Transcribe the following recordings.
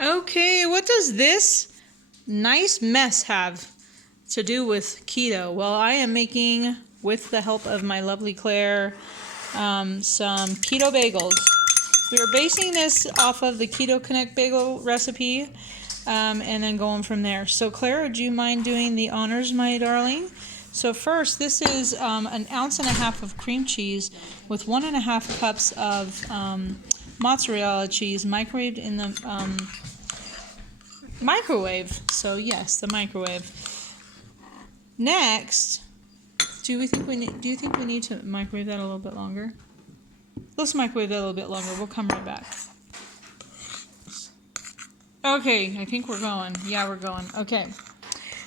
Okay, what does this nice mess have to do with keto? Well, I am making, with the help of my lovely Claire, some keto bagels. We are basing this off of the Keto Connect bagel recipe, and then going from there. So Claire, would you mind doing the honors, my darling? So first, this is 1.5 ounces of cream cheese with 1.5 cups of mozzarella cheese microwaved in the microwave. So yes, the microwave. Next, do you think we need to microwave that a little bit longer? Let's microwave that a little bit longer. We'll come right back. Okay, I think we're going. Yeah, we're going. Okay.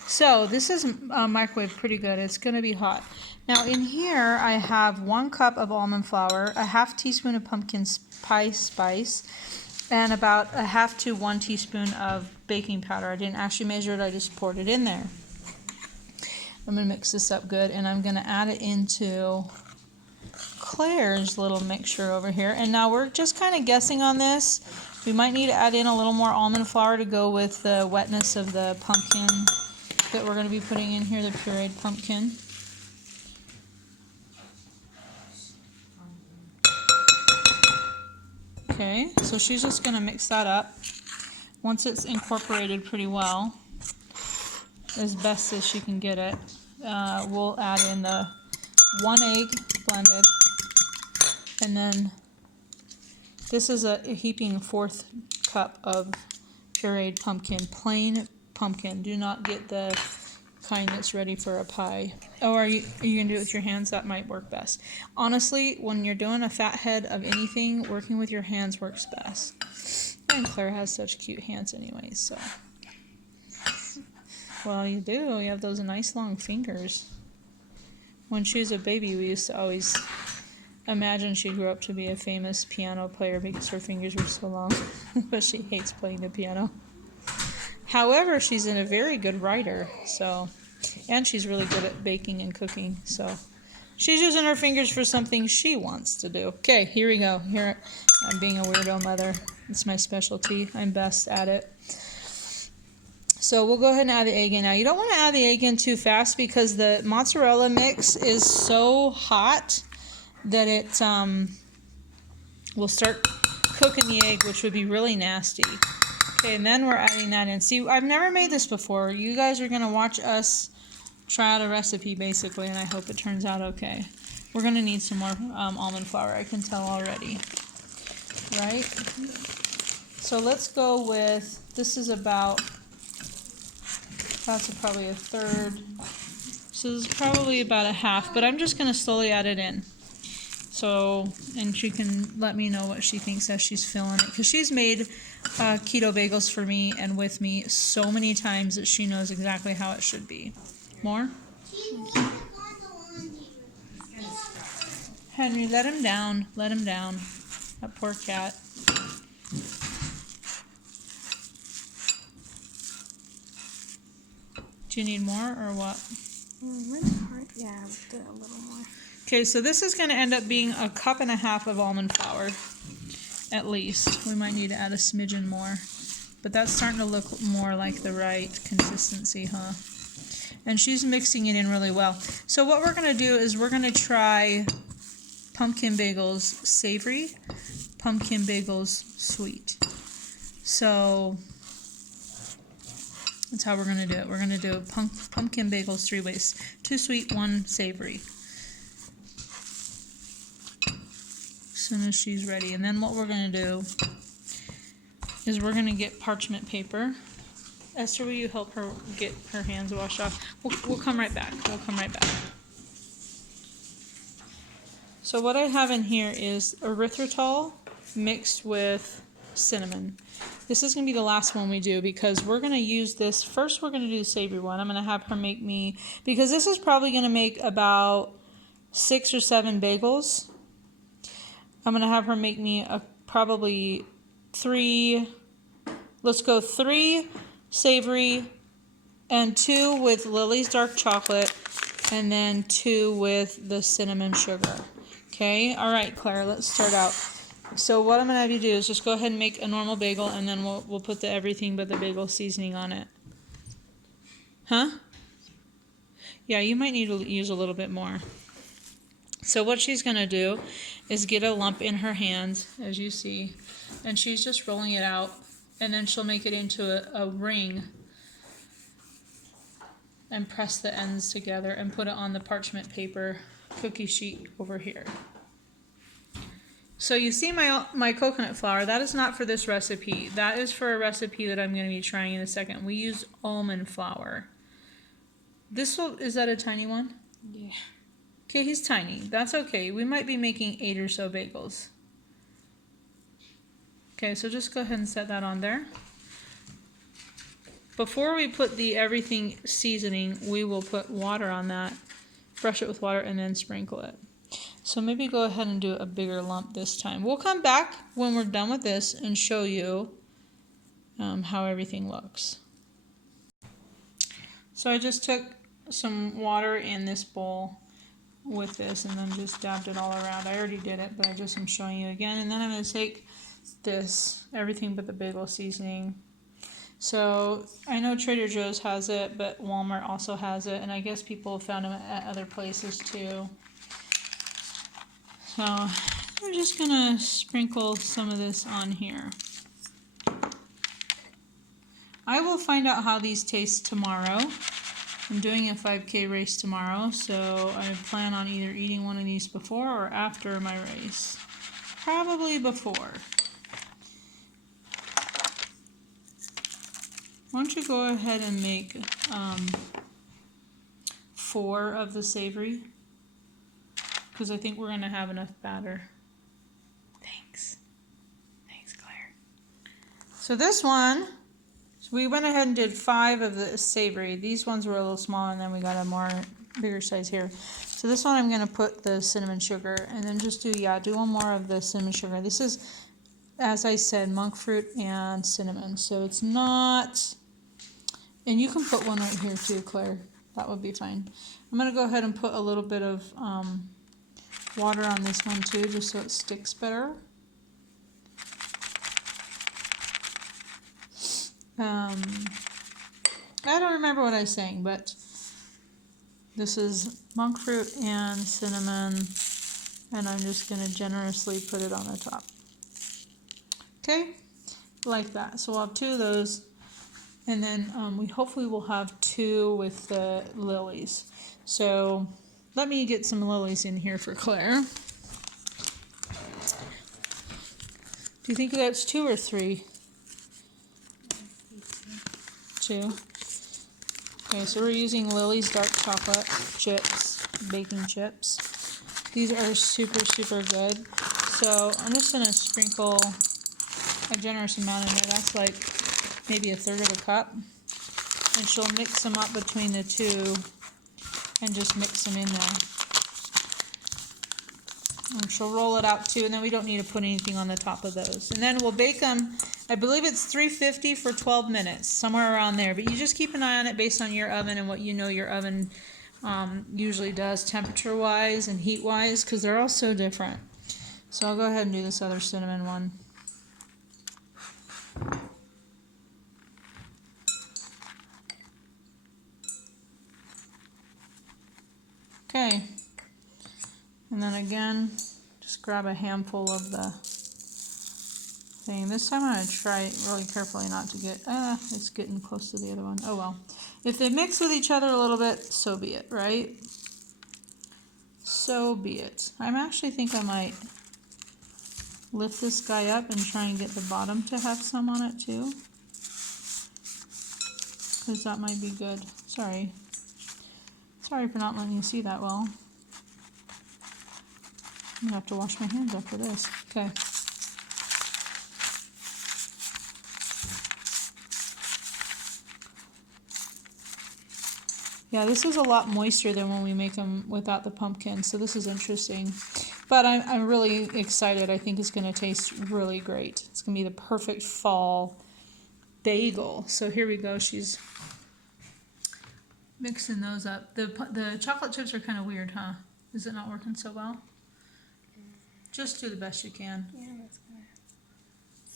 So this is microwave pretty good. It's going to be hot. Now in here I have 1 cup of almond flour, a 1/2 teaspoon of pumpkin pie spice, and about a 1/2 to 1 teaspoon of baking powder. I didn't actually measure it, I just poured it in there. I'm going to mix this up good, and I'm going to add it into Claire's little mixture over here. And now we're just kind of guessing on this. We might need to add in a little more almond flour to go with the wetness of the pumpkin that we're going to be putting in here, the pureed pumpkin. Okay, so she's just going to mix that up. Once it's incorporated pretty well, as best as she can get it, we'll add in the 1 egg blended, and then this is a heaping 4th cup of pureed pumpkin, plain pumpkin. Do not get the kind that's ready for a pie. Oh, are you gonna do it with your hands? That might work best. Honestly, when you're doing a fat head of anything, working with your hands works best. And Claire has such cute hands anyways, so. Well, you do. You have those nice long fingers. When she was a baby, we used to always imagine she'd grow up to be a famous piano player because her fingers were so long, but she hates playing the piano. However, she's a very good writer, so, and she's really good at baking and cooking, so she's using her fingers for something she wants to do. Okay, here we go. Here, I'm being a weirdo mother. It's my specialty. I'm best at it. So we'll go ahead and add the egg in. Now, you don't want to add the egg in too fast because the mozzarella mix is so hot that it will start cooking the egg, which would be really nasty. Okay, and then we're adding that in. See, I've never made this before. You guys are going to watch us try out a recipe, basically, and I hope it turns out okay. We're going to need some more almond flour, I can tell already. Right? So let's go with, this is about, that's probably 1/3. So this is probably about a 1/2, but I'm just going to slowly add it in. So, and she can let me know what she thinks as she's filling it. Because she's made keto bagels for me and with me so many times that she knows exactly how it should be. More? Henry, let him down. Let him down. That poor cat. Do you need more or what? Yeah, let's do it a little more. Okay, so this is going to end up being 1.5 cups of almond flour, at least. We might need to add a smidgen more. But that's starting to look more like the right consistency, huh? And she's mixing it in really well. So what we're going to do is we're going to try pumpkin bagels savory, pumpkin bagels sweet. So that's how we're going to do it. We're going to do pumpkin bagels 3 ways. 2 sweet, 1 savory. As soon as she's ready. And then what we're going to do is we're going to get parchment paper. Esther, will you help her get her hands washed off? We'll come right back. We'll come right back. So what I have in here is erythritol mixed with cinnamon. This is going to be the last one we do because we're going to use this. First, we're going to do the savory one. I'm going to have her make me, because this is probably going to make about 6 or 7 bagels. I'm going to have her make me probably 3, let's go 3 savory and 2 with Lily's dark chocolate and then 2 with the cinnamon sugar. Okay, all right, Claire, let's start out. So what I'm gonna have you do is just go ahead and make a normal bagel, and then we'll put the everything but the bagel seasoning on it. Huh? Yeah, you might need to use a little bit more. So what she's gonna do is get a lump in her hand, as you see, and she's just rolling it out, and then she'll make it into a ring and press the ends together and put it on the parchment paper cookie sheet over here. So you see my coconut flour, that is not for this recipe. That is for a recipe that I'm going to be trying in a second. We use almond flour. Is that a tiny one? Yeah. Okay, he's tiny. That's okay. We might be making 8 or so bagels. Okay, so just go ahead and set that on there. Before we put the everything seasoning, we will put water on that, brush it with water, and then sprinkle it. So maybe go ahead and do a bigger lump this time. We'll come back when we're done with this and show you how everything looks. So I just took some water in this bowl with this and then just dabbed it all around. I already did it, but I just am showing you again. And then I'm going to take this, everything but the bagel seasoning. So I know Trader Joe's has it, but Walmart also has it, and I guess people have found them at other places too. So we're just gonna sprinkle some of this on here. I will find out how these taste tomorrow. I'm doing a 5K race tomorrow, so I plan on either eating one of these before or after my race. Probably before. Why don't you go ahead and make 4 of the savory? Because I think we're going to have enough batter. Thanks. Thanks, Claire. So this one, we went ahead and did 5 of the savory. These ones were a little smaller, and then we got a bigger size here. So this one I'm going to put the cinnamon sugar, and then just do one more of the cinnamon sugar. This is, as I said, monk fruit and cinnamon. So it's not, and you can put one right here too, Claire. That would be fine. I'm going to go ahead and put a little bit of water on this one too, just so it sticks better. I don't remember what I was saying, but this is monk fruit and cinnamon, and I'm just going to generously put it on the top. Okay, like that. So we'll have 2 of those, and then we hopefully will have 2 with the lilies. So let me get some lilies in here for Claire. Do you think that's 2 or 3? 2. Okay, so we're using Lily's dark chocolate chips, baking chips. These are super, super good. So I'm just going to sprinkle a generous amount in there. That's like maybe 1/3 of a cup. And she'll mix them up between the 2 and just mix them in there. And she'll roll it out too, and then we don't need to put anything on the top of those. And then we'll bake them, I believe it's 350 for 12 minutes, somewhere around there. But you just keep an eye on it based on your oven and what you know your oven usually does temperature-wise and heat-wise, because they're all so different. So I'll go ahead and do this other cinnamon one. Okay. And then again, just grab a handful of the thing. This time I'm going to try really carefully not to get, it's getting close to the other one. Oh well. If they mix with each other a little bit, so be it, right? So be it. I actually think I might lift this guy up and try and get the bottom to have some on it too. Because that might be good. Sorry. Sorry for not letting you see that well. I'm going to have to wash my hands after this. Okay. Yeah, this is a lot moister than when we make them without the pumpkin, so this is interesting. But I'm really excited. I think it's going to taste really great. It's going to be the perfect fall bagel. So here we go. She's mixing those up. The chocolate chips are kind of weird, huh? Is it not working so well? Just do the best you can. Yeah, that's good.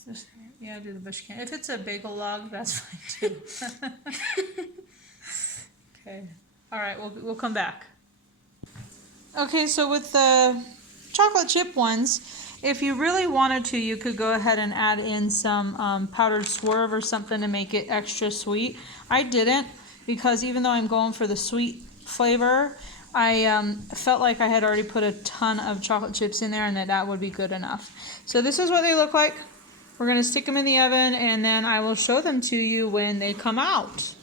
Just, yeah, do the bush can. If it's a bagel log, that's fine too. Okay. All right, we'll come back. Okay, so with the chocolate chip ones, if you really wanted to, you could go ahead and add in some powdered swerve or something to make it extra sweet. I didn't, because even though I'm going for the sweet flavor, I felt like I had already put a ton of chocolate chips in there and that would be good enough. So this is what they look like. We're going to stick them in the oven and then I will show them to you when they come out.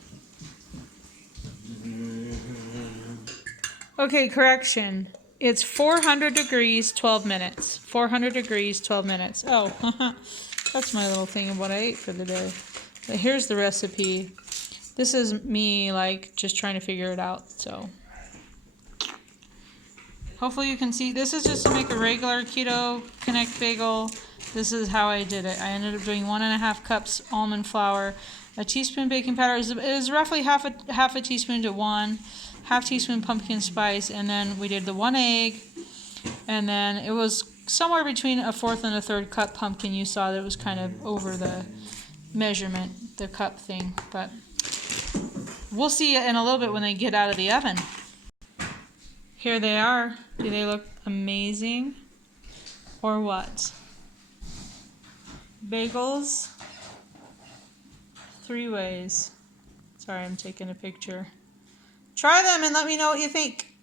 Okay, correction. It's 400 degrees, 12 minutes. 400 degrees, 12 minutes. Oh, that's my little thing of what I ate for the day. But here's the recipe. This is me, like, just trying to figure it out, so. Hopefully you can see. This is just to make a regular Keto Connect bagel. This is how I did it. I ended up doing 1.5 cups almond flour, a teaspoon baking powder. It was roughly half a teaspoon to 1, half teaspoon pumpkin spice, and then we did the 1 egg, and then it was somewhere between a 1/4 and a 1/3 cup pumpkin. You saw that it was kind of over the measurement, the cup thing, but we'll see in a little bit when they get out of the oven. Here they are. Do they look amazing or what? Bagels, 3 ways. Sorry, I'm taking a picture. Try them and let me know what you think.